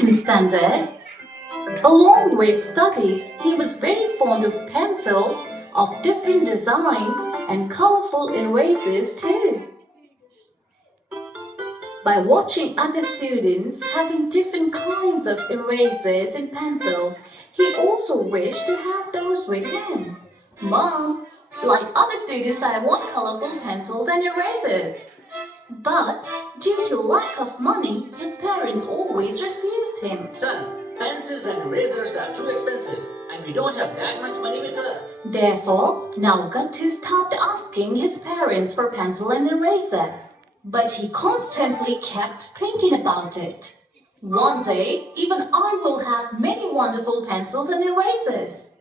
second standard. Along with studies, he was very fond of pencils of different designs and colorful erasers too. By watching other students having different kinds of erasers and pencils, he also wished to have those with him. Mom, like other students, I want colorful pencils and erasers. But due to lack of money, his parents always refused him. Son, pencils and erasers are too expensive and we don't have that much money with us. Therefore, now Gattu stopped asking his parents for pencil and eraser. But he constantly kept thinking about it. One day, even I will have many wonderful pencils and erasers.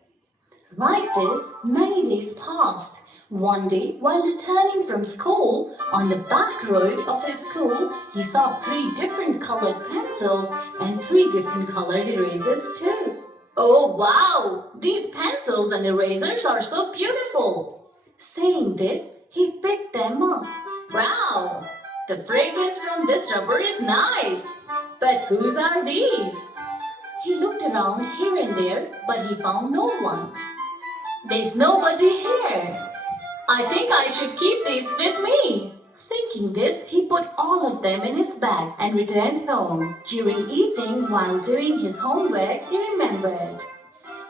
Like this, many days passed. One day, while returning from school, on the back road of his school, he saw 3 different colored pencils and 3 different colored erasers too. Oh wow! These pencils and erasers are so beautiful! Saying this, he picked them up. Wow! The fragrance from this rubber is nice! But whose are these? He looked around here and there, but he found no one. There's nobody here. I think I should keep these with me. Thinking this, he put all of them in his bag and returned home. During evening, while doing his homework, he remembered.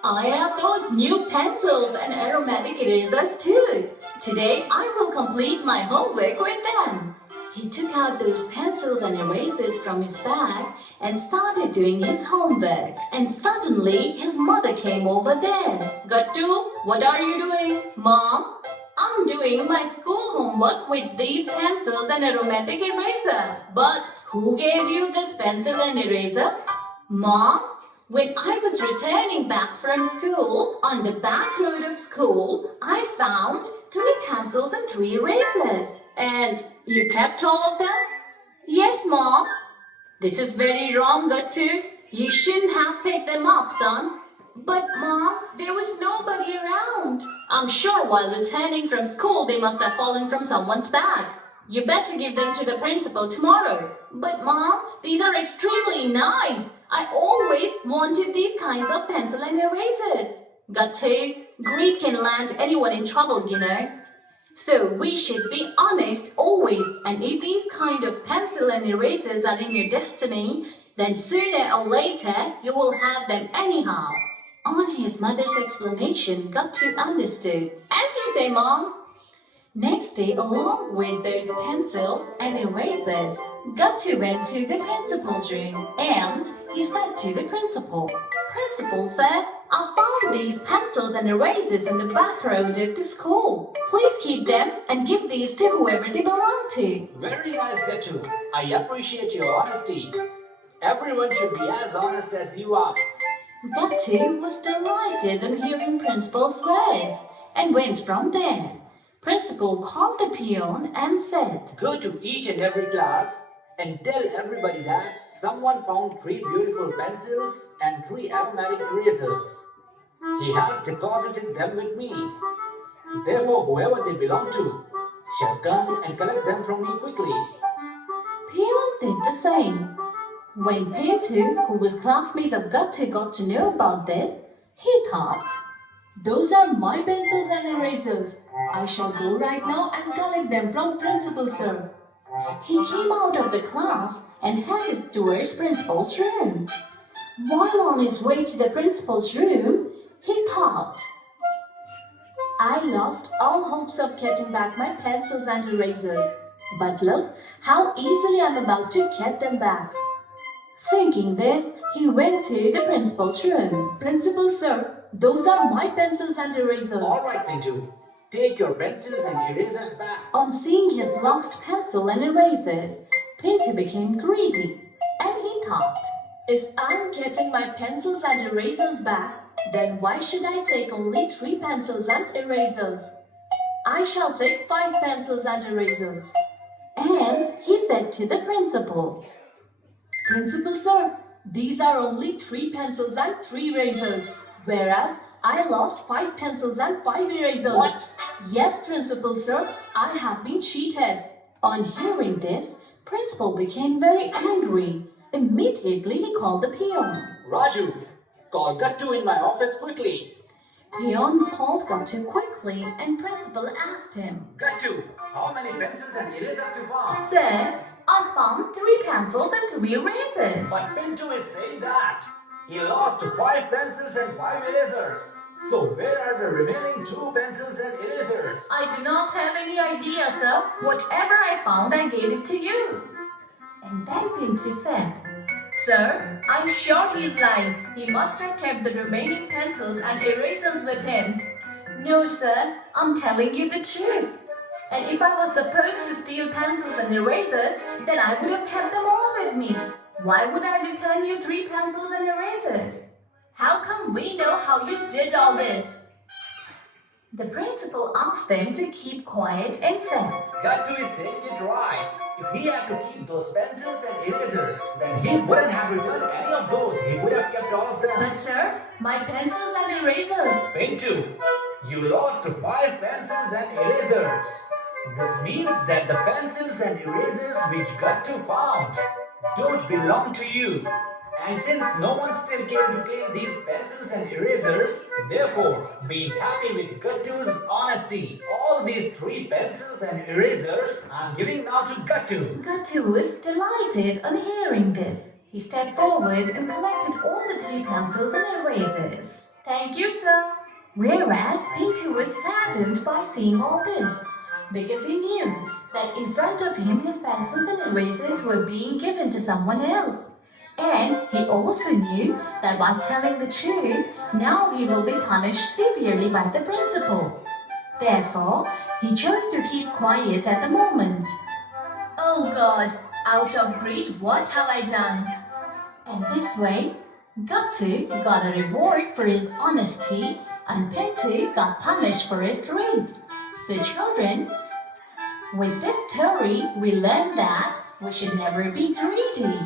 I have those new pencils and aromatic erasers too. Today, I will complete my homework with them. He took out those pencils and erasers from his bag and started doing his homework. And suddenly, his mother came over there. Gattu, what are you doing? Mom, I'm doing my school homework with these pencils and aromatic eraser. But who gave you this pencil and eraser? Mom, when I was returning back from school, on the back road of school, I found 3 pencils and 3 erasers. And you kept all of them? Yes, Mom. This is very wrong, Gattu. You shouldn't have picked them up, son. But, Mom, there was nobody around. I'm sure while returning from school, they must have fallen from someone's bag. You better give them to the principal tomorrow. But, Mom, these are extremely nice. I always wanted these kinds of pencil and erasers. Gattu, greed can land anyone in trouble, you know. So we should be honest always, and if these kind of pencil and erasers are in your destiny, then sooner or later you will have them anyhow. On his mother's explanation, Gattu understood. As you say, Mom. Next day, along with those pencils and erasers, Gattu went to the principal's room and he said to the principal, Principal, sir, I found these pencils and erasers in the back road of the school. Please keep them and give these to whoever they belong to. Very nice, Gattu. I appreciate your honesty. Everyone should be as honest as you are. Gattu was delighted on hearing Principal's words and went from there. Principal called the peon and said, Go to each and every class and tell everybody that someone found 3 beautiful pencils and 3 aromatic erasers. He has deposited them with me. Therefore, whoever they belong to shall come and collect them from me quickly. Peon did the same. When Petu, who was classmate of Gattu, got to know about this, he thought, Those are my pencils and erasers. I shall go right now and collect them from Principal Sir. He came out of the class and headed towards Principal's room. While on his way to the Principal's room, he thought, I lost all hopes of getting back my pencils and erasers. But look how easily I'm about to get them back. Thinking this, he went to the Principal's room. Principal Sir, those are my pencils and erasers. All right, Pintu. Take your pencils and erasers back. On seeing his lost pencil and erasers, Pintu became greedy and he thought, If I'm getting my pencils and erasers back, then why should I take only 3 pencils and erasers? I shall take 5 pencils and erasers. And he said to the principal, Principal Sir, these are only 3 pencils and 3 erasers, whereas I lost 5 pencils and 5 erasers. What? Yes, Principal Sir, I have been cheated. On hearing this, Principal became very angry. Immediately he called the peon. Raju, call Gattu in my office quickly. Peon called Gattu quickly and principal asked him, Gattu, how many pencils and erasers you found? Sir, I found 3 pencils and 3 erasers. But Pintu is saying that he lost 5 pencils and 5 erasers. So where are the remaining 2 pencils and erasers? I do not have any idea, sir. Whatever I found, I gave it to you. And then Pintu said, Sir, I'm sure he's lying. He must have kept the remaining pencils and erasers with him. No, sir, I'm telling you the truth. And if I was supposed to steal pencils and erasers, then I would have kept them all with me. Why would I return you 3 pencils and erasers? How come we know how you did all this? The principal asked them to keep quiet and said, Gattu is saying it right. If he had to keep those pencils and erasers, then he wouldn't have returned any of those. He would have kept all of them. But sir, my pencils and erasers. Pintu, you lost 5 pencils and erasers. This means that the pencils and erasers which Gattu found don't belong to you. And since no one still came to claim these pencils and erasers, therefore, being happy with Gattu's honesty, all these 3 pencils and erasers I'm giving now to Gattu. Gattu was delighted on hearing this. He stepped forward and collected all the 3 pencils and erasers. Thank you, sir. Whereas Pintu was saddened by seeing all this, because he knew that in front of him his pencils and erasers were being given to someone else. And he also knew that by telling the truth, now he will be punished severely by the principal. Therefore, he chose to keep quiet at the moment. Oh God, out of greed, what have I done? And this way, Gattu got a reward for his honesty and Pintu got punished for his greed. So children, with this story, we learn that we should never be greedy.